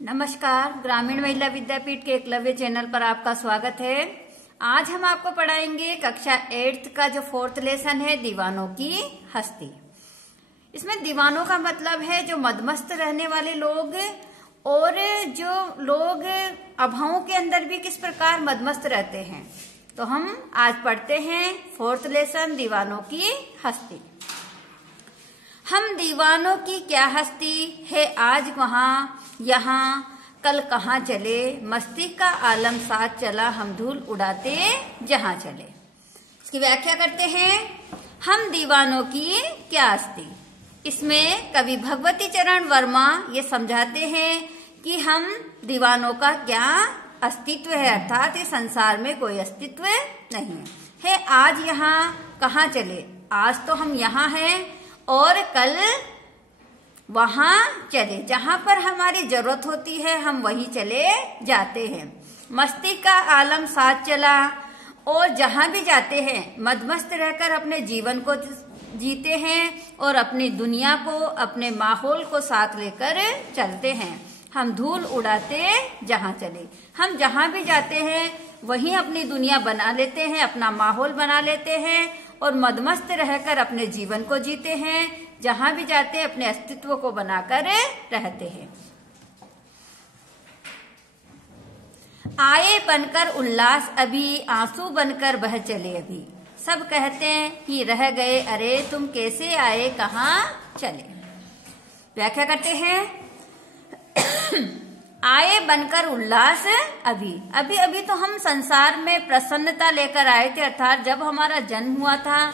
नमस्कार, ग्रामीण महिला विद्यापीठ के एकलव्य चैनल पर आपका स्वागत है। आज हम आपको पढ़ाएंगे कक्षा 8 का जो 4th लेसन है, दीवानों की हस्ती। इसमें दीवानों का मतलब है जो मदमस्त रहने वाले लोग और जो लोग अभावों के अंदर भी किस प्रकार मदमस्त रहते हैं। तो हम आज पढ़ते हैं 4th लेसन, दीवानों की हस्ती। हम दीवानों की क्या हस्ती है, आज वहां यहाँ कल कहाँ चले, मस्ती का आलम साथ चला, हम धूल उड़ाते जहां चले। इसकी व्याख्या करते हैं। हम दीवानों की क्या हस्ती। इसमें कवि भगवती चरण वर्मा ये समझाते हैं कि हम दीवानों का क्या अस्तित्व है, अर्थात इस संसार में कोई अस्तित्व नहीं है। आज यहाँ कहाँ चले, आज तो हम यहाँ हैं और कल वहां चले, जहां पर हमारी जरूरत होती है हम वहीं चले जाते हैं। मस्ती का आलम साथ चला, और जहां भी जाते हैं मदमस्त रहकर अपने जीवन को जीते हैं और अपनी दुनिया को, अपने माहौल को साथ लेकर चलते हैं। हम धूल उड़ाते जहां चले, हम जहां भी जाते हैं वहीं अपनी दुनिया बना लेते हैं, अपना माहौल बना लेते हैं और मदमस्त रहकर अपने जीवन को जीते हैं। जहां भी जाते हैं अपने अस्तित्व को बनाकर रहते हैं। आए बनकर उल्लास अभी, आंसू बनकर बह चले अभी। सब कहते हैं कि रह गए, अरे तुम कैसे आए, कहाँ चले। व्याख्या करते हैं। आए बनकर उल्लास अभी, अभी अभी तो हम संसार में प्रसन्नता लेकर आए थे, अर्थात जब हमारा जन्म हुआ था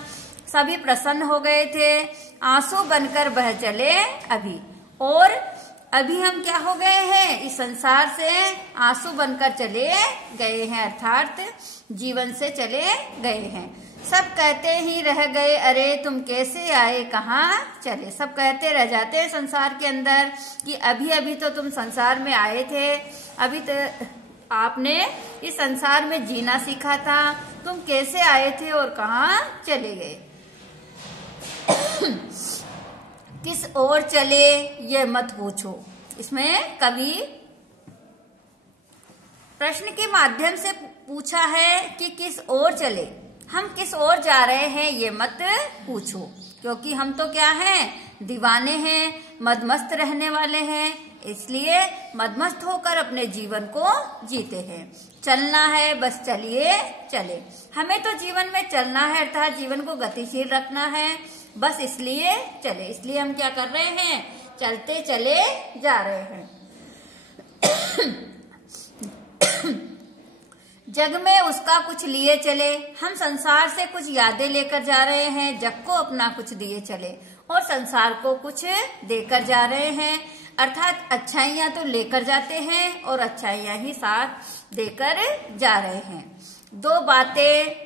सभी प्रसन्न हो गए थे। आंसू बनकर बह चले अभी, और अभी हम क्या हो गए हैं, इस संसार से आंसू बनकर चले गए हैं, अर्थात जीवन से चले गए हैं। सब कहते ही रह गए, अरे तुम कैसे आए, कहाँ चले। सब कहते रह जाते हैं संसार के अंदर कि अभी अभी तो तुम संसार में आए थे, अभी तो आपने इस संसार में जीना सीखा था, तुम कैसे आए थे और कहाँ चले गए। किस ओर चले ये मत पूछो। इसमें कवि प्रश्न के माध्यम से पूछा है कि किस ओर चले, हम किस ओर जा रहे हैं ये मत पूछो, क्योंकि हम तो क्या हैं, दीवाने हैं, मदमस्त रहने वाले हैं, इसलिए मदमस्त होकर अपने जीवन को जीते हैं। चलना है बस चलिए चले, हमें तो जीवन में चलना है, अर्थात जीवन को गतिशील रखना है, बस इसलिए चले। इसलिए हम क्या कर रहे हैं, चलते चले जा रहे हैं। जग में उसका कुछ लिए चले, हम संसार से कुछ यादें लेकर जा रहे हैं, जग को अपना कुछ दिए चले और संसार को कुछ देकर जा रहे हैं, अर्थात अच्छाइयां तो लेकर जाते हैं और अच्छाइयां ही साथ देकर जा रहे हैं। दो बातें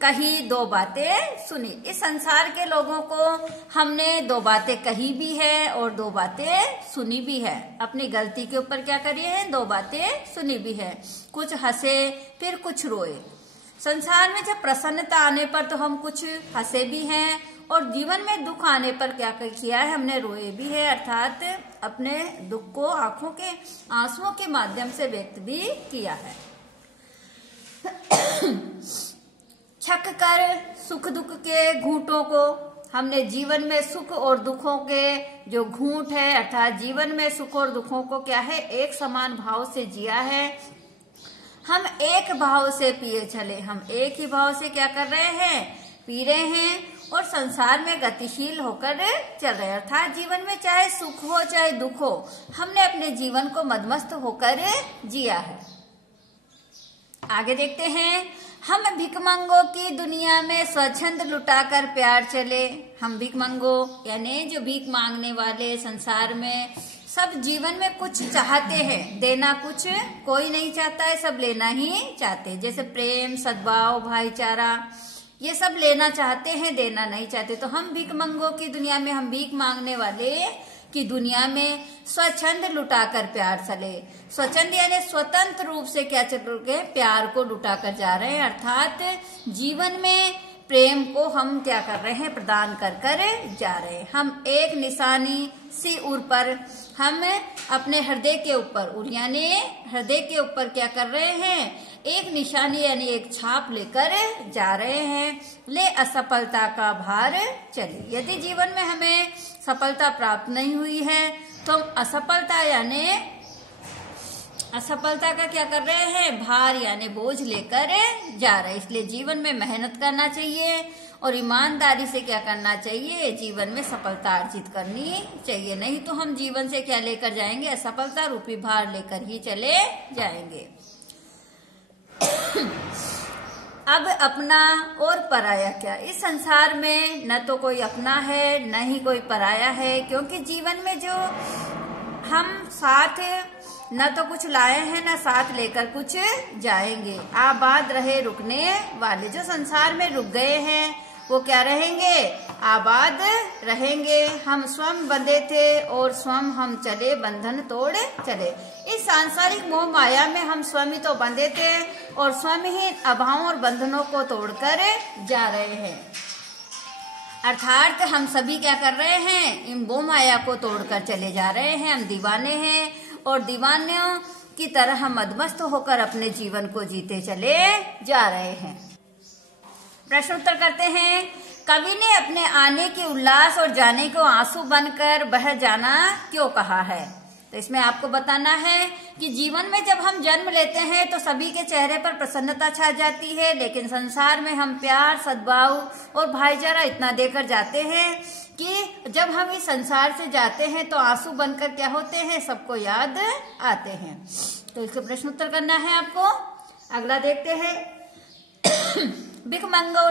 कही, दो बातें सुनी। इस संसार के लोगों को हमने दो बातें कही भी है और दो बातें सुनी भी है। अपनी गलती के ऊपर क्या करी है, दो बातें सुनी भी है। कुछ हंसे फिर कुछ रोए। संसार में जब प्रसन्नता आने पर तो हम कुछ हंसे भी हैं और जीवन में दुख आने पर क्या किया है, हमने रोए भी है, अर्थात अपने दुख को आंखों के आंसुओं के माध्यम से व्यक्त भी किया है। छक कर सुख दुख के घूंटों को, हमने जीवन में सुख और दुखों के जो घूंट है, अर्थात जीवन में सुख और दुखों को क्या है, एक समान भाव से जिया है। हम एक भाव से पिए चले, हम एक ही भाव से क्या कर रहे हैं, पी रहे हैं और संसार में गतिशील होकर चल रहे हैं, अर्थात जीवन में चाहे सुख हो चाहे दुख हो, हमने अपने जीवन को मदमस्त होकर जिया है। आगे देखते हैं। हम भिखमंगों की दुनिया में स्वच्छंद लुटाकर प्यार चले। हम भिखमंगों यानी जो भीख मांगने वाले, संसार में सब जीवन में कुछ चाहते हैं, देना कुछ कोई नहीं चाहता है, सब लेना ही चाहते हैं। जैसे प्रेम, सद्भाव, भाईचारा, ये सब लेना चाहते हैं, देना नहीं चाहते। तो हम भिखमंगों की दुनिया में, हम भीख मांगने वाले की दुनिया में स्वच्छंद लुटाकर प्यार चले। स्वच्छंद यानी स्वतंत्र रूप से क्या चल रहे, प्यार को लुटाकर जा रहे हैं, अर्थात जीवन में प्रेम को हम क्या कर रहे हैं, प्रदान कर कर जा रहे हैं। हम एक निशानी सी उर पर, हम अपने हृदय के ऊपर, यानी हृदय के ऊपर क्या कर रहे हैं, एक निशानी यानी एक छाप लेकर जा रहे हैं। ले असफलता का भार चले। यदि जीवन में हमें सफलता प्राप्त नहीं हुई है तो हम असफलता यानी असफलता का क्या कर रहे हैं, भार यानी बोझ लेकर जा रहे हैं। इसलिए जीवन में मेहनत करना चाहिए और ईमानदारी से क्या करना चाहिए, जीवन में सफलता अर्जित करनी चाहिए। नहीं तो हम जीवन से क्या लेकर जाएंगे, असफलता रूपी भार लेकर ही चले जाएंगे। अब अपना और पराया क्या, इस संसार में न तो कोई अपना है न ही कोई पराया है, क्योंकि जीवन में जो हम साथ न तो कुछ लाए हैं न साथ लेकर कुछ जाएंगे। आबाद रहे रुकने वाले, जो संसार में रुक गए हैं वो क्या रहेंगे, आबाद रहेंगे। हम स्वयं बंधे थे और स्वयं हम चले, बंधन तोड़ चले। इस सांसारिक मोह माया में हम स्वयं ही तो बंधे थे और स्वयं ही अभावों और बंधनों को तोड़कर जा रहे हैं। अर्थात हम सभी क्या कर रहे हैं, इन मोह माया को तोड़कर चले जा रहे हैं। हम दीवाने हैं और दीवानों की तरह हम मदमस्त होकर अपने जीवन को जीते चले जा रहे हैं। प्रश्न उत्तर करते हैं। कवि ने अपने आने के उल्लास और जाने को आंसू बनकर बह जाना क्यों कहा है? तो इसमें आपको बताना है कि जीवन में जब हम जन्म लेते हैं तो सभी के चेहरे पर प्रसन्नता छा जाती है, लेकिन संसार में हम प्यार, सद्भाव और भाईचारा इतना देकर जाते हैं कि जब हम इस संसार से जाते हैं तो आंसू बनकर क्या होते हैं, सबको याद आते हैं। तो इसका प्रश्न उत्तर करना है आपको। अगला देखते हैं। भिखमंगों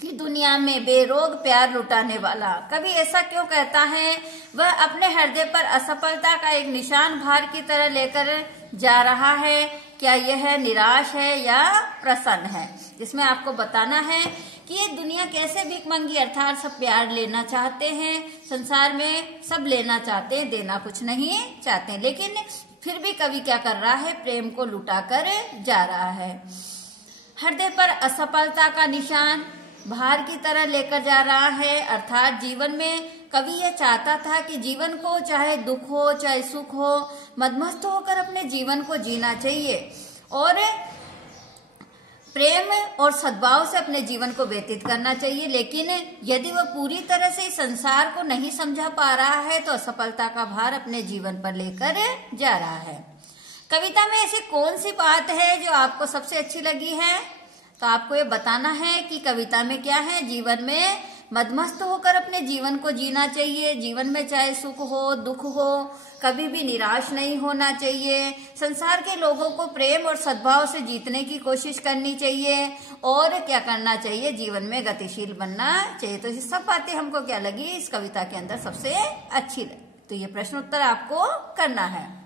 की दुनिया में बेरोग प्यार लुटाने वाला कवि ऐसा क्यों कहता है? वह अपने हृदय पर असफलता का एक निशान भार की तरह लेकर जा रहा है। क्या यह निराश है या प्रसन्न है? जिसमें आपको बताना है कि ये दुनिया कैसे भिखमंगी, अर्थात सब प्यार लेना चाहते हैं, संसार में सब लेना चाहते हैं, देना कुछ नहीं चाहते हैं, लेकिन फिर भी कवि क्या कर रहा है, प्रेम को लुटाकर जा रहा है। हृदय पर असफलता का निशान भार की तरह लेकर जा रहा है, अर्थात जीवन में कवि यह चाहता था कि जीवन को चाहे दुख हो चाहे सुख हो, मदमस्त होकर अपने जीवन को जीना चाहिए और प्रेम और सद्भाव से अपने जीवन को व्यतीत करना चाहिए। लेकिन यदि वह पूरी तरह से इस संसार को नहीं समझा पा रहा है तो असफलता का भार अपने जीवन पर लेकर जा रहा है। कविता में ऐसी कौन सी बात है जो आपको सबसे अच्छी लगी है? तो आपको ये बताना है कि कविता में क्या है, जीवन में मदमस्त होकर अपने जीवन को जीना चाहिए। जीवन में चाहे सुख हो दुख हो, कभी भी निराश नहीं होना चाहिए। संसार के लोगों को प्रेम और सद्भाव से जीतने की कोशिश करनी चाहिए और क्या करना चाहिए, जीवन में गतिशील बनना चाहिए। तो ये सब बातें हमको क्या लगी इस कविता के अंदर सबसे अच्छी लगी। तो ये प्रश्न उत्तर आपको करना है।